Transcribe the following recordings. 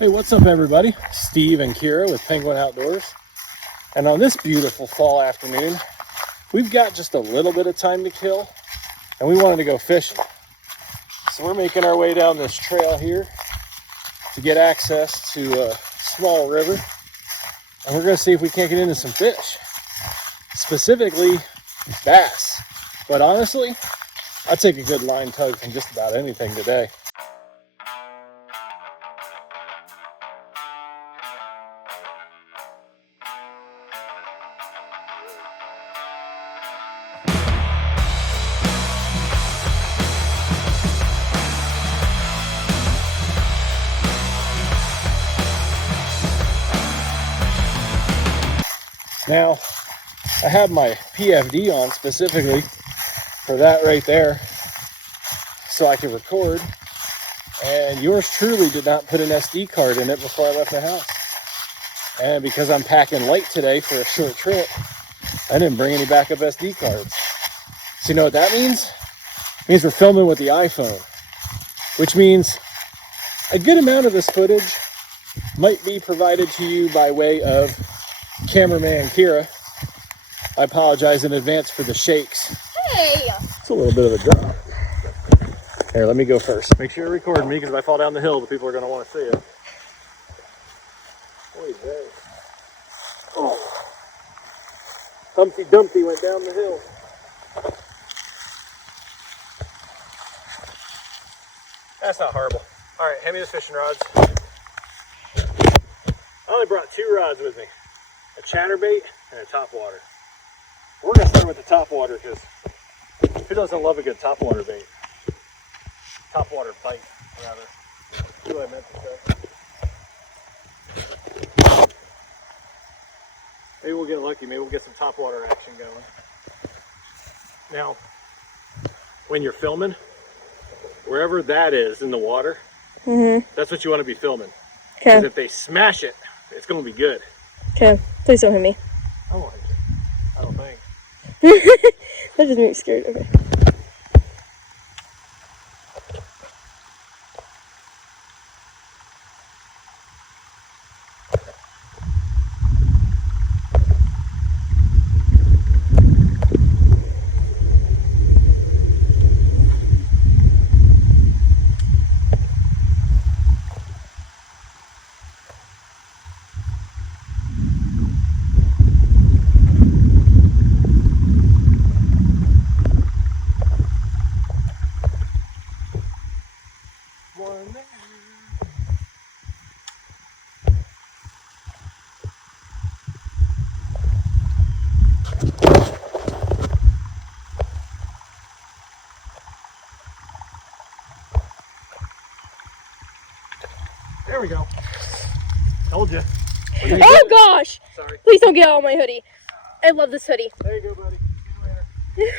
Hey, what's up everybody? Steve and Kira with Penguin Outdoors. And on this beautiful fall afternoon, we've got just a little bit of time to kill and we wanted to go fishing. So we're making our way down this trail here to get access to a small river. And we're gonna see if we can't get into some fish. Specifically, bass. But honestly, I'd take a good line tug from just about anything today. Now, I have my PFD on specifically for that right there, so I can record. And yours truly did not put an SD card in it before I left the house. And because I'm packing light today for a short trip, I didn't bring any backup SD cards. So you know what that means? It means we're filming with the iPhone, which means a good amount of this footage might be provided to you by way of cameraman Kira. I apologize in advance for the shakes. Hey! It's a little bit of a drop. Here, let me go first. Make sure you're recording me, because if I fall down the hill, the people are going to want to see it. Oy vey. Oh. Humpty Dumpty went down the hill. That's not horrible. All right, hand me those fishing rods. I only brought 2 rods with me. A chatterbait and a topwater. We're going to start with the topwater, because who doesn't love a good topwater bait? Topwater bite, rather. That's what I meant to say. Maybe we'll get lucky. Maybe we'll get some topwater action going. Now, when you're filming, wherever that is in the water, that's what you want to be filming. Okay. Because if they smash it, it's going to be good. Okay. Please don't hit me. I won't hit you. I don't think. That just makes me scared. Okay. One there. There we go. Told you. Oh gosh! Sorry. Please don't get out of my hoodie. I love this hoodie. There you go, buddy. See you later.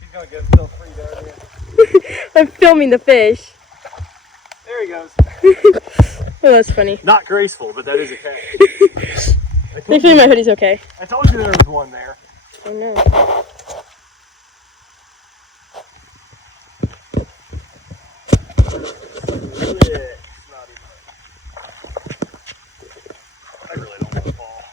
He's gonna get himself free down here. I'm filming the fish. There he goes. Oh, that's funny. Not graceful, but that is a catch. Thankfully my hoodie's okay. I told you there was one there. I know. I really don't want to fall.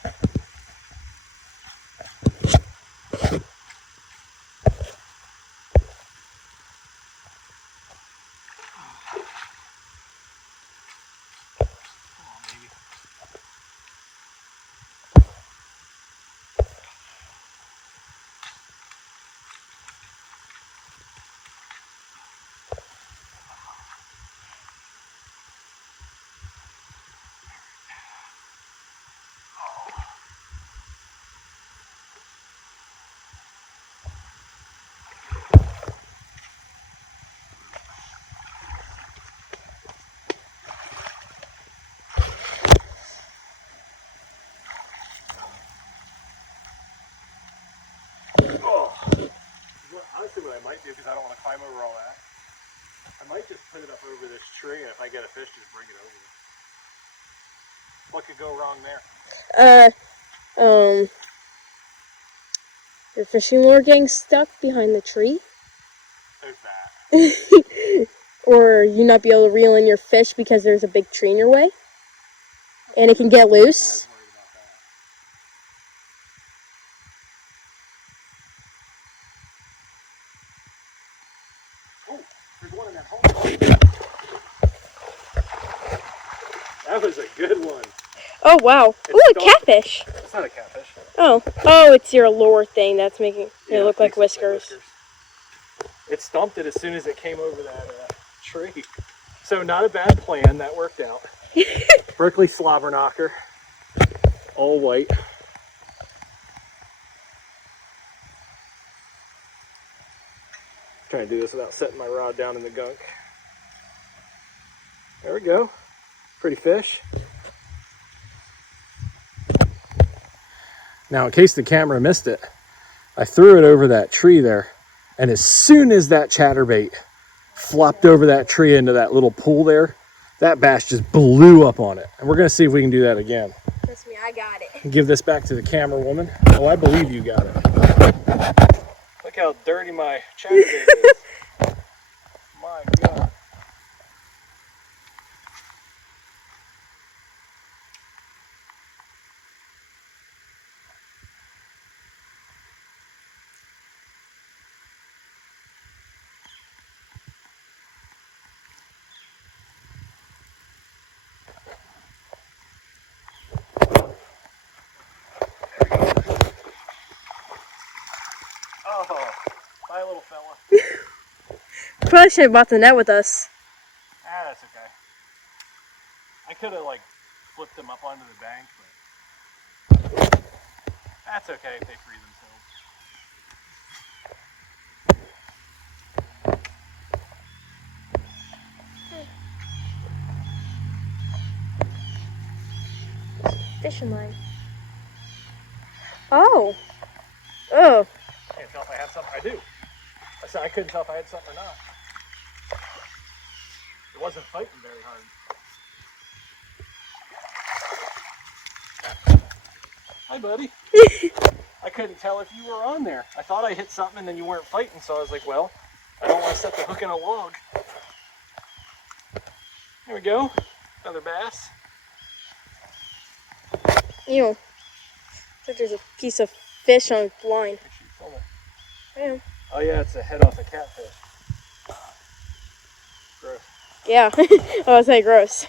Honestly, what I might do, because I don't want to climb over all that, I might just put it up over this tree, and if I get a fish, just bring it over. What could go wrong there? Your fishing lure getting stuck behind the tree. There's that. or you not be able to reel in your fish because there's a big tree in your way, and it can get loose. Oh, there's one in that hole. That was a good one. Oh wow! Ooh, a catfish. It's not a catfish. Oh, it's your lure thing that's making it look like whiskers. It stomped it as soon as it came over that tree. So not a bad plan. That worked out. Berkeley slobber knocker, all white. Trying to do this without setting my rod down in the gunk. There we go. Pretty fish. Now, in case the camera missed it, I threw it over that tree there, and as soon as that chatterbait flopped over that tree into that little pool there, that bass just blew up on it. And we're gonna see if we can do that again. Trust me, I got it. Give this back to the camera woman. Oh, I believe you got it. Look how dirty my chatterbait is. My God. Oh, bye, little fella. Probably should have bought the net with us. Ah, that's okay. I could have like flipped them up onto the bank, but that's okay if they free themselves. Fishing line. Oh. Oh. Can't tell if I have something. I do. I said I couldn't tell if I had something or not. It wasn't fighting very hard. Hi, buddy. I couldn't tell if you were on there. I thought I hit something and then you weren't fighting, so I was like, well, I don't want to set the hook in a log. There we go. Another bass. Ew. I think there's a piece of fish on the line. Yeah. Oh yeah, it's a head off a catfish. Gross. Yeah. I was like gross.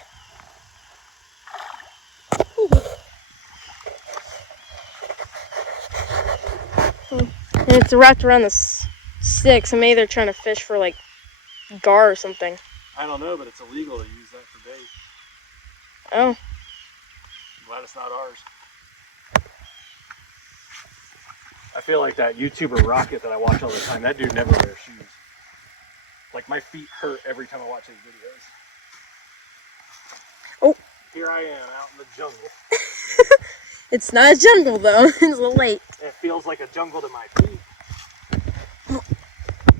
And it's wrapped around the stick, so maybe they're trying to fish for like gar or something. I don't know, but it's illegal to use that for bait. Oh. I'm glad it's not ours. I feel like that YouTuber Rocket that I watch all the time, that dude never wears shoes. Like my feet hurt every time I watch his videos. Oh. Here I am out in the jungle. It's not a jungle though, it's a lake. It feels like a jungle to my feet.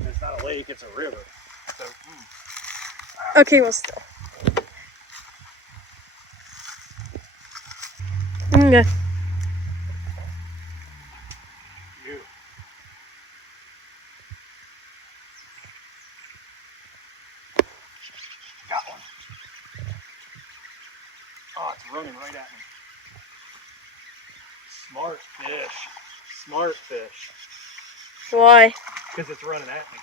It's not a lake, it's a river. So, Okay, well still. Okay. You. Got one. Oh, it's running right at me. Smart fish. Smart fish. Why? Because it's running at me.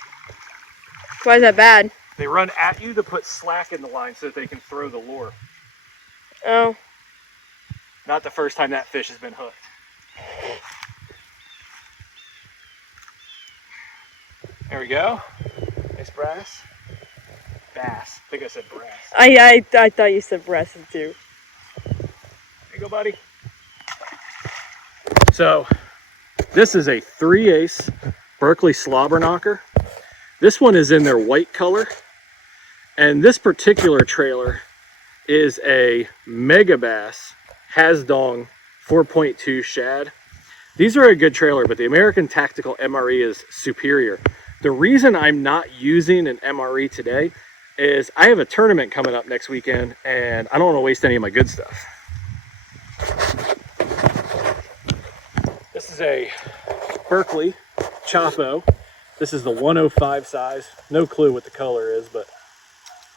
Why is that bad? They run at you to put slack in the line so that they can throw the lure. Oh. Not the first time that fish has been hooked. There we go. Nice brass. Bass. I think I said brass. I thought you said breast too. There you go, buddy. So, this is a 3/8 Berkeley slobber knocker. This one is in their white color. And this particular trailer is a Megabass Hasdong 4.2 shad. These are a good trailer, but the American Tactical MRE is superior. The reason I'm not using an MRE today is I have a tournament coming up next weekend and I don't want to waste any of my good stuff. This is a Berkeley Chapo. This is the 105 size. No clue what the color is, but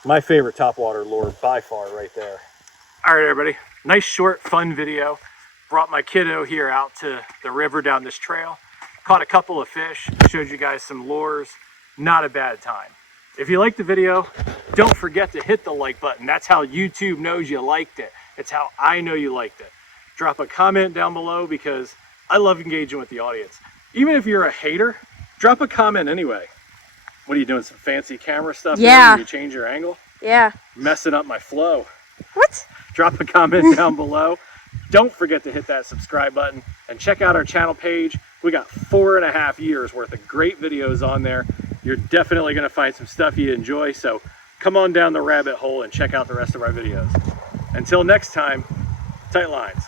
My favorite topwater lure by far right there. All right, everybody, nice short fun video. Brought my kiddo here out to the river down this trail. Caught a couple of fish, showed you guys some lures. Not a bad time. If you liked the video, don't forget to hit the like button. That's how YouTube knows you liked it. It's how I know you liked it. Drop a comment down below because I love engaging with the audience. Even if you're a hater, drop a comment anyway. What are you doing, some fancy camera stuff? Yeah. There? You change your angle? Yeah. Messing up my flow. What? Drop a comment down below. Don't forget to hit that subscribe button and check out our channel page. We got 4.5 years worth of great videos on there. You're definitely going to find some stuff you enjoy. So come on down the rabbit hole and check out the rest of our videos. Until next time, tight lines.